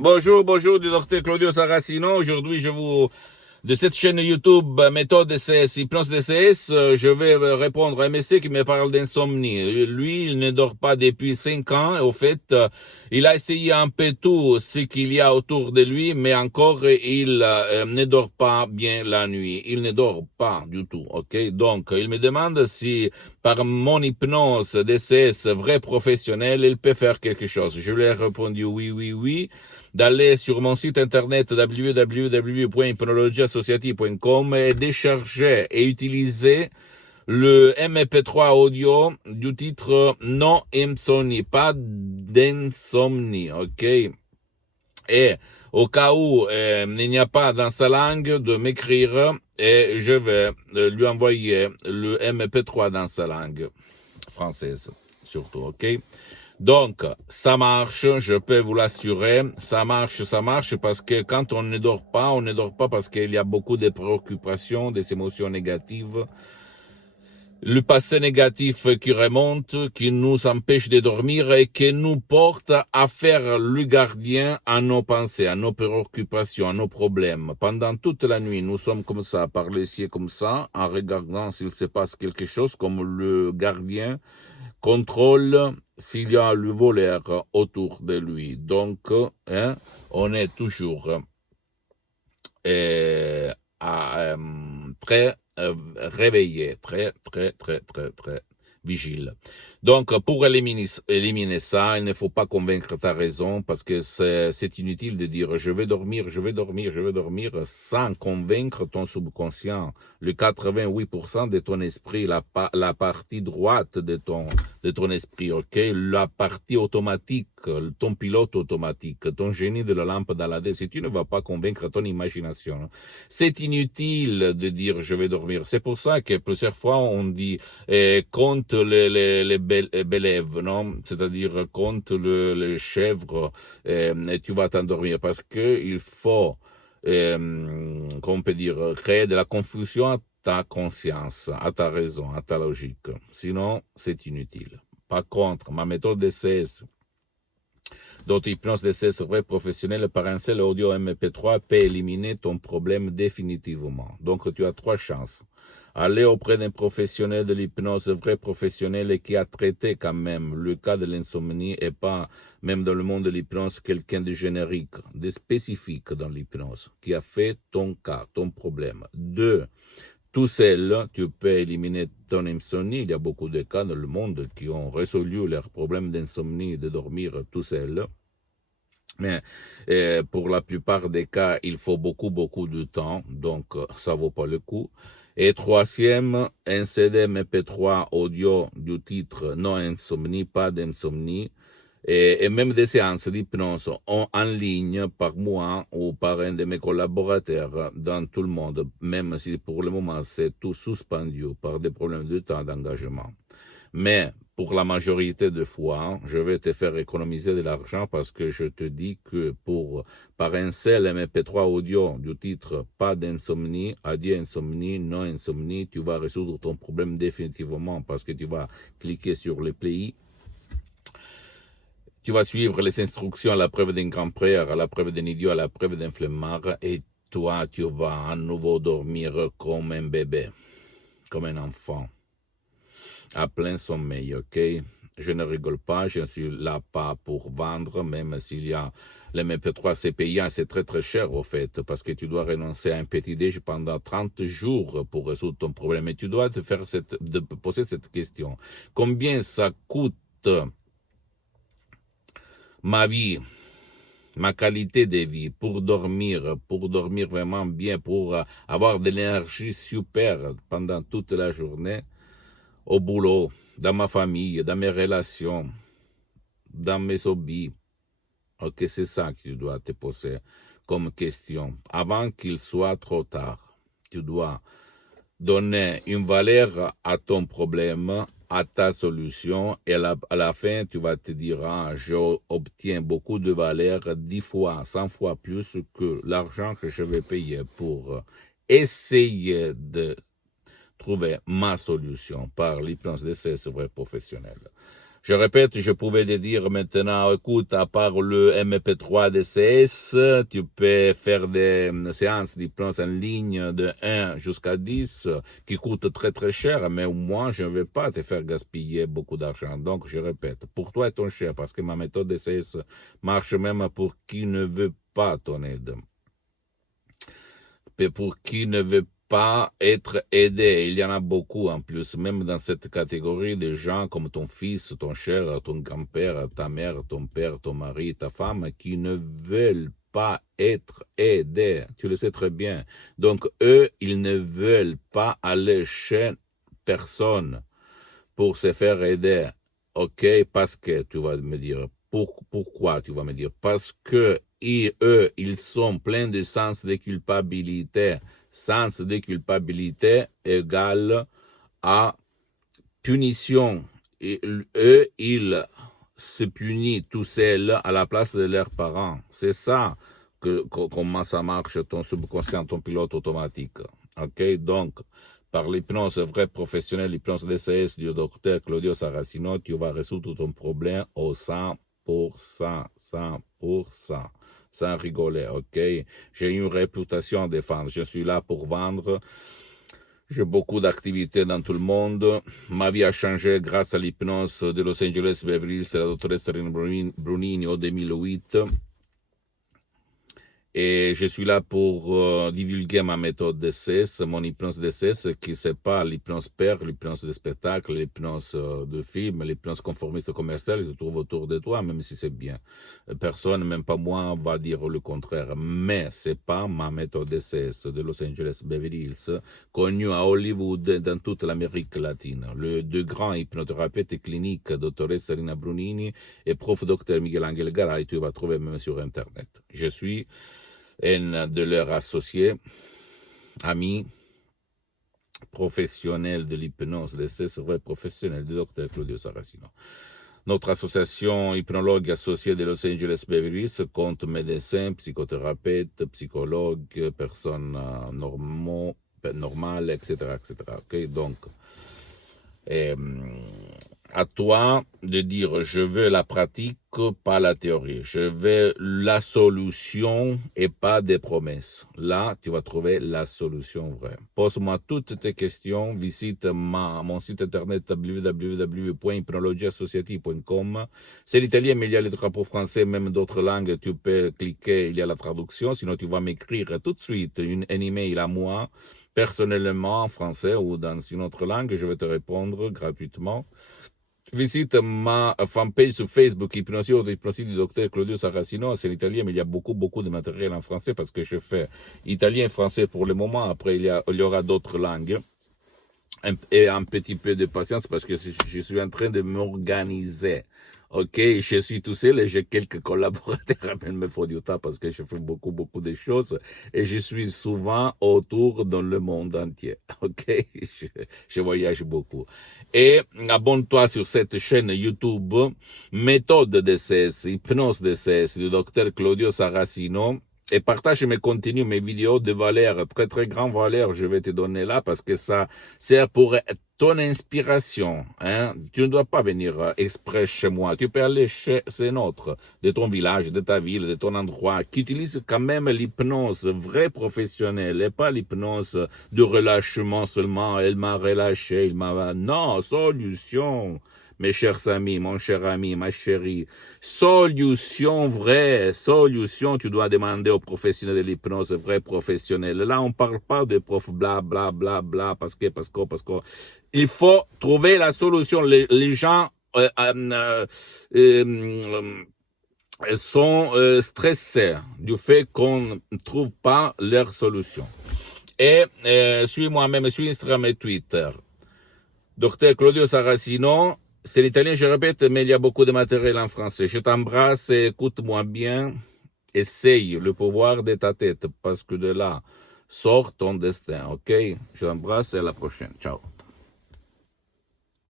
Bonjour, bonjour du docteur Claudio Saracino. Aujourd'hui, de cette chaîne YouTube Méthode DCS, Hypnose DCS, je vais répondre à un monsieur qui me parle d'insomnie. Lui, il ne dort pas depuis 5 ans. Au fait, il a essayé un peu tout ce qu'il y a autour de lui, mais encore, il ne dort pas bien la nuit. Il ne dort pas du tout, ok? Donc, il me demande si, par mon hypnose DCS vrai professionnel, il peut faire quelque chose. Je lui ai répondu oui, oui, oui, d'aller sur mon site internet www.hypnologieassociative.com et décharger et utiliser le MP3 audio du titre Non Insomnie, pas d'insomnie, ok? Et au cas où il n'y a pas dans sa langue, de m'écrire et je vais lui envoyer le MP3 dans sa langue française, surtout, ok? Donc, ça marche, je peux vous l'assurer, ça marche parce que quand on ne dort pas parce qu'il y a beaucoup de préoccupations, des émotions négatives, le passé négatif qui remonte, qui nous empêche de dormir et qui nous porte à faire le gardien à nos pensées, à nos préoccupations, à nos problèmes. Pendant toute la nuit, nous sommes comme ça, à parler ici comme ça, en regardant s'il se passe quelque chose, comme le gardien contrôle s'il y a le voleur autour de lui. Donc, on est toujours très réveillé, très vigile. Donc, pour éliminer ça, il ne faut pas convaincre ta raison parce que c'est inutile de dire je vais dormir sans convaincre ton subconscient. Le 88% de ton esprit, la partie droite de ton esprit, ok? La partie automatique, ton pilote automatique, ton génie de la lampe dans la si tu ne vas pas convaincre ton imagination, c'est inutile de dire je vais dormir. C'est pour ça que plusieurs fois on dit compte les bélèves, non? C'est-à-dire compte les chèvres et tu vas t'endormir parce que il faut, qu'on peut dire, créer de la confusion à ta conscience, à ta raison, à ta logique. Sinon, c'est inutile. Par contre, ma méthode DCS, d'autres hypnose DCS vrai professionnel par un seul audio MP3 peut éliminer ton problème définitivement. Donc, tu as 3 chances. Aller auprès d'un professionnel de l'hypnose vrai professionnel et qui a traité quand même le cas de l'insomnie et pas, même dans le monde de l'hypnose, quelqu'un de générique, de spécifique dans l'hypnose, qui a fait ton cas, ton problème. 2, tout seul, tu peux éliminer ton insomnie. Il y a beaucoup de cas dans le monde qui ont résolu leurs problèmes d'insomnie et de dormir tout seul. Mais pour la plupart des cas, il faut beaucoup de temps, donc ça vaut pas le coup. Et troisième, un CD MP3 audio du titre Non Insomnie, pas d'insomnie, et même des séances d'hypnose en ligne par moi ou par un de mes collaborateurs dans tout le monde, même si pour le moment c'est tout suspendu par des problèmes de temps d'engagement. Mais pour la majorité de fois, je vais te faire économiser de l'argent parce que je te dis que par un seul MP3 audio du titre pas d'insomnie, adieu insomnie, non insomnie, tu vas résoudre ton problème définitivement parce que tu vas cliquer sur le play. Tu vas suivre les instructions à la preuve d'un grand prêtre, à la preuve d'un idiot, à la preuve d'un flemmard, et toi, tu vas à nouveau dormir comme un bébé, comme un enfant, à plein sommeil, ok? Je ne rigole pas, je ne suis là pas pour vendre, même s'il y a les MP3, c'est payant, c'est très cher au fait, parce que tu dois renoncer à un petit déj pendant 30 jours pour résoudre ton problème. Et tu dois te poser cette question. Combien ça coûte ma vie, ma qualité de vie, pour dormir vraiment bien, pour avoir de l'énergie super pendant toute la journée, au boulot, dans ma famille, dans mes relations, dans mes hobbies. Ok, c'est ça que tu dois te poser comme question. Avant qu'il soit trop tard, tu dois donner une valeur à ton problème, à ta solution, et à la fin, tu vas te dire, j'obtiens beaucoup de valeur, 10 fois, 100 fois plus que l'argent que je vais payer pour essayer de trouver ma solution par l'hypnose DCS vrai professionnel. Je répète, je pouvais te dire maintenant, écoute, à part le MP3 DCS, tu peux faire des séances d'hypnose en ligne de 1 jusqu'à 10 qui coûtent très très cher, mais au moins je ne vais pas te faire gaspiller beaucoup d'argent. Donc je répète, pour toi et ton cher, parce que ma méthode DCS marche même pour qui ne veut pas ton aide. Et pour qui ne veut pas être aidé. Il y en a beaucoup en plus, même dans cette catégorie de gens comme ton fils, ton cher, ton grand-père, ta mère, ton père, ton mari, ta femme, qui ne veulent pas être aidés. Tu le sais très bien. Donc eux, ils ne veulent pas aller chez personne pour se faire aider. Ok, parce que tu vas me dire, pourquoi tu vas me dire? Parce que eux, ils sont pleins de sens de culpabilité. Sens de culpabilité égale à punition. Et eux, ils se punissent tout seuls à la place de leurs parents. C'est ça comment ça marche ton subconscient, ton pilote automatique. Ok, donc, par l'hypnose vraie professionnelle, l'hypnose DCS du docteur Claudio Saracino, tu vas résoudre ton problème au 100%, 100%, sans rigoler, ok? J'ai une réputation à défendre, je suis là pour vendre, j'ai beaucoup d'activités dans tout le monde, ma vie a changé grâce à l'hypnose de Los Angeles Beverly Hills et la doctoresse Serena Brunini en 2008. Et je suis là pour divulguer ma méthode DCS, mon hypnose DCS, qui c'est pas l'hypnose père, l'hypnose de spectacle, l'hypnose de film, l'hypnose conformiste commerciale, qui se trouve autour de toi, même si c'est bien. Personne, même pas moi, va dire le contraire. Mais c'est pas ma méthode DCS de Los Angeles Beverly Hills, connue à Hollywood et dans toute l'Amérique latine. Le deux grands hypnothérapeutes cliniques, Dr. Serena Brunini et prof Dr. Miguel Angel Garay, tu vas trouver même sur Internet. Je suis un de leurs associés, amis, professionnels de l'hypnose, c'est vrai professionnel du docteur Claudio Saracino. Notre association hypnologue associée de Los Angeles Beverly Hills compte médecins, psychothérapeutes, psychologues, personnes normales, etc., etc. Okay? Donc, à toi de dire, je veux la pratique, pas la théorie. Je veux la solution et pas des promesses. Là, tu vas trouver la solution vraie. Pose-moi toutes tes questions. Visite mon site internet www.hypnologieassociative.com. C'est l'italien, mais il y a les drapeaux français, même d'autres langues. Tu peux cliquer, il y a la traduction. Sinon, tu vas m'écrire tout de suite un email à moi, personnellement en français ou dans une autre langue. Je vais te répondre gratuitement. Visite ma fanpage sur Facebook, Hypnosie du docteur Claudio Saracino. C'est l'italien, mais il y a beaucoup de matériel en français parce que je fais italien et français pour le moment. Après, il y aura d'autres langues. Et un petit peu de patience parce que je suis en train de m'organiser. Ok, je suis tout seul et j'ai quelques collaborateurs, mais il me faut du temps parce que je fais beaucoup de choses et je suis souvent autour dans le monde entier. Ok, je voyage beaucoup. Et abonne-toi sur cette chaîne YouTube, méthode DCS, hypnose DCS du docteur Claudio Saracino. Et partage mes contenus, mes vidéos de valeur, très grande valeur, je vais te donner là parce que ça sert pour ton inspiration. Hein? Tu ne dois pas venir exprès chez moi. Tu peux aller chez un autre, de ton village, de ta ville, de ton endroit, qui utilise quand même l'hypnose vraie professionnelle et pas l'hypnose de relâchement seulement. Elle m'a relâché, il m'a... Non, solution. Mes chers amis, mon cher ami, ma chérie, solution vraie, solution, tu dois demander aux professionnels de l'hypnose, vrais professionnels. Là, on parle pas de profs bla, parce que, il faut trouver la solution. Les gens, sont stressés du fait qu'on ne trouve pas leur solution. Et suis-moi même sur Instagram et Twitter. Docteur Claudio Saracino, c'est l'italien, je répète, mais il y a beaucoup de matériel en français. Je t'embrasse, écoute-moi bien, essaye le pouvoir de ta tête, parce que de là sort ton destin, ok? Je t'embrasse et à la prochaine. Ciao.